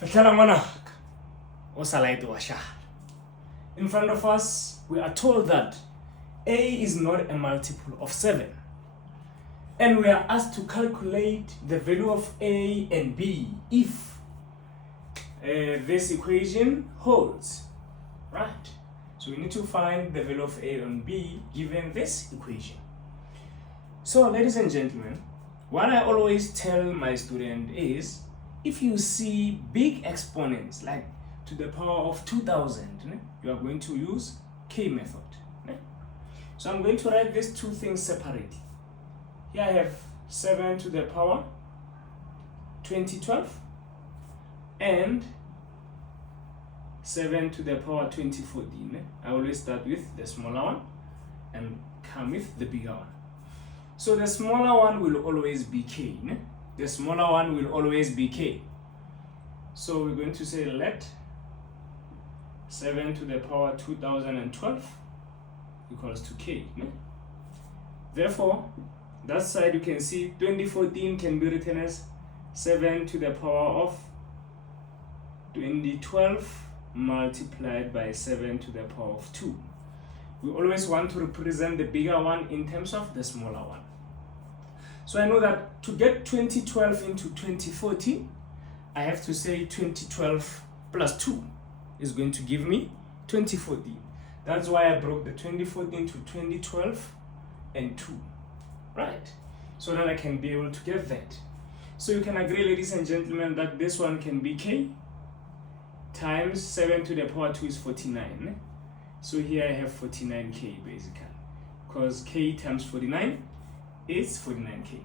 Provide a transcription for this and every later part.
In front of us, we are told that A is not a multiple of 7. And we are asked to calculate the value of A and B if this equation holds, right? So we need to find the value of A and B given this equation. So ladies and gentlemen, what I always tell my student is, if you see big exponents like to the power of 2000, you are going to use K method. So I'm going to write these two things separately. Here I have 7 to the power 2012 and 7 to the power 2014. I always start with the smaller one and come with the bigger one. So the smaller one will always be K. The smaller one will always be K. So we're going to say let 7 to the power 2012 equals to K. Therefore, that side you can see 2014 can be written as 7 to the power of 2012 multiplied by 7 to the power of 2. We always want to represent the bigger one in terms of the smaller one. So I know that to get 2012 into 2014, I have to say 2012 plus 2 is going to give me 2014. That's why I broke the 2014 to 2012 and 2. Right, so that I can be able to get that. So you can agree, ladies and gentlemen, that this one can be K times 7 to the power 2 is 49. So here I have 49K basically, because K times 49 is 49K.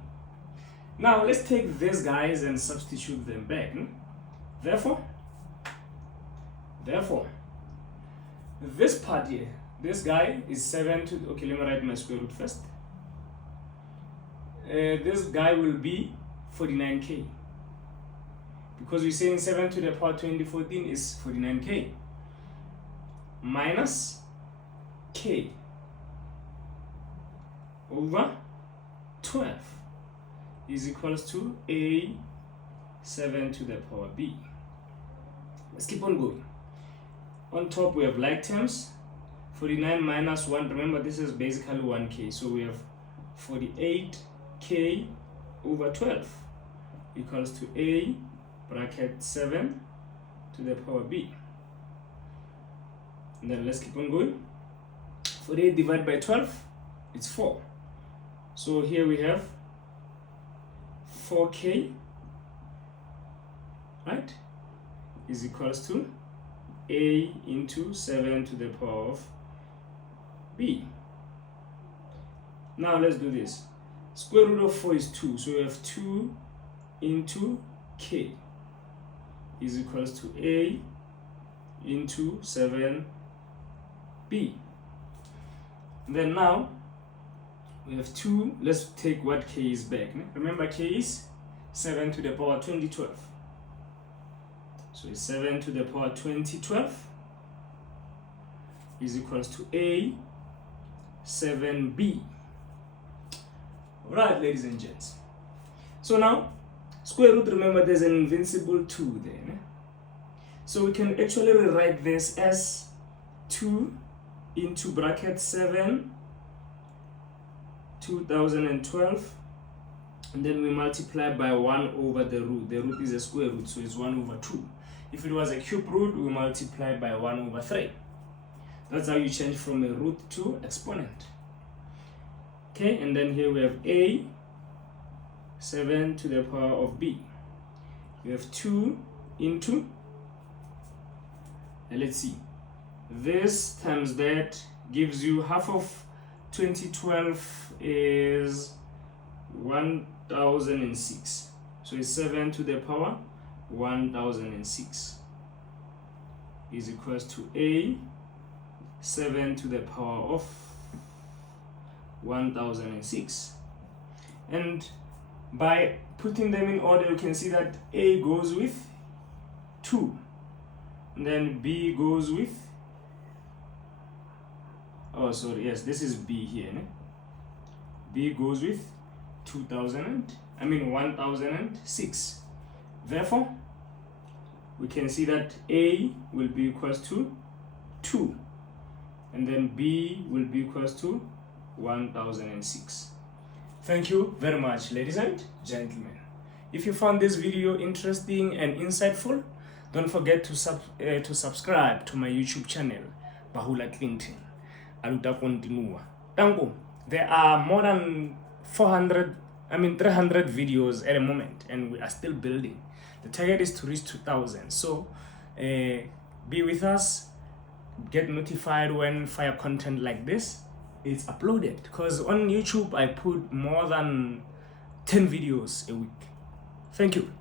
Now let's take these guys and substitute them back. Therefore, this part here, this guy is 7 to, okay, let me write my square root first. This guy will be 49K, because we're saying 7 to the power 2014 is 49K minus K over 12 is equals to A 7 to the power B. Let's keep on going. On top we have like terms, 49 minus 1, remember this is basically 1K, so we have 48K over 12 equals to A bracket 7 to the power B. And then let's keep on going. 48 divided by 12, it's 4. So here we have 4K, right, is equals to A into 7 to the power of B. Now let's do this. Square root of 4 is 2, so we have 2 into K is equals to A into 7B. Then now we have 2, let's take what K is back. Remember K is 7 to the power 2012. So it's 7 to the power 2012 is equals to A 7B. Alright, ladies and gents. So now, square root, remember there's an invincible 2 there. So we can actually rewrite this as 2 into bracket 7 2012, and then we multiply by 1 over the root. The root is a square root, so it's 1 over 2. If it was a cube root, we multiply by 1 over 3. That's how you change from a root to exponent. Okay, and then here we have A 7 to the power of B. We have 2 into, and let's see, this times that gives you half of 2012 is 1006. So it's 7 to the power 1006 is equals to A 7 to the power of 1006. And by putting them in order, you can see that A goes with 2, and then B goes with, oh sorry, yes, this is B here, B goes with 1006. Therefore we can see that A will be equals to 2, and then B will be equals to 1006. Thank you very much, ladies and gentlemen. If you found this video interesting and insightful, don't forget to subscribe to my YouTube channel, Bahula Clinton. Aluta continua. Tango, there are more than 300 videos at the moment, and we are still building. The target is to reach 2,000. So be with us, get notified when fire content like this is uploaded, because on YouTube I put more than 10 videos a week. Thank you.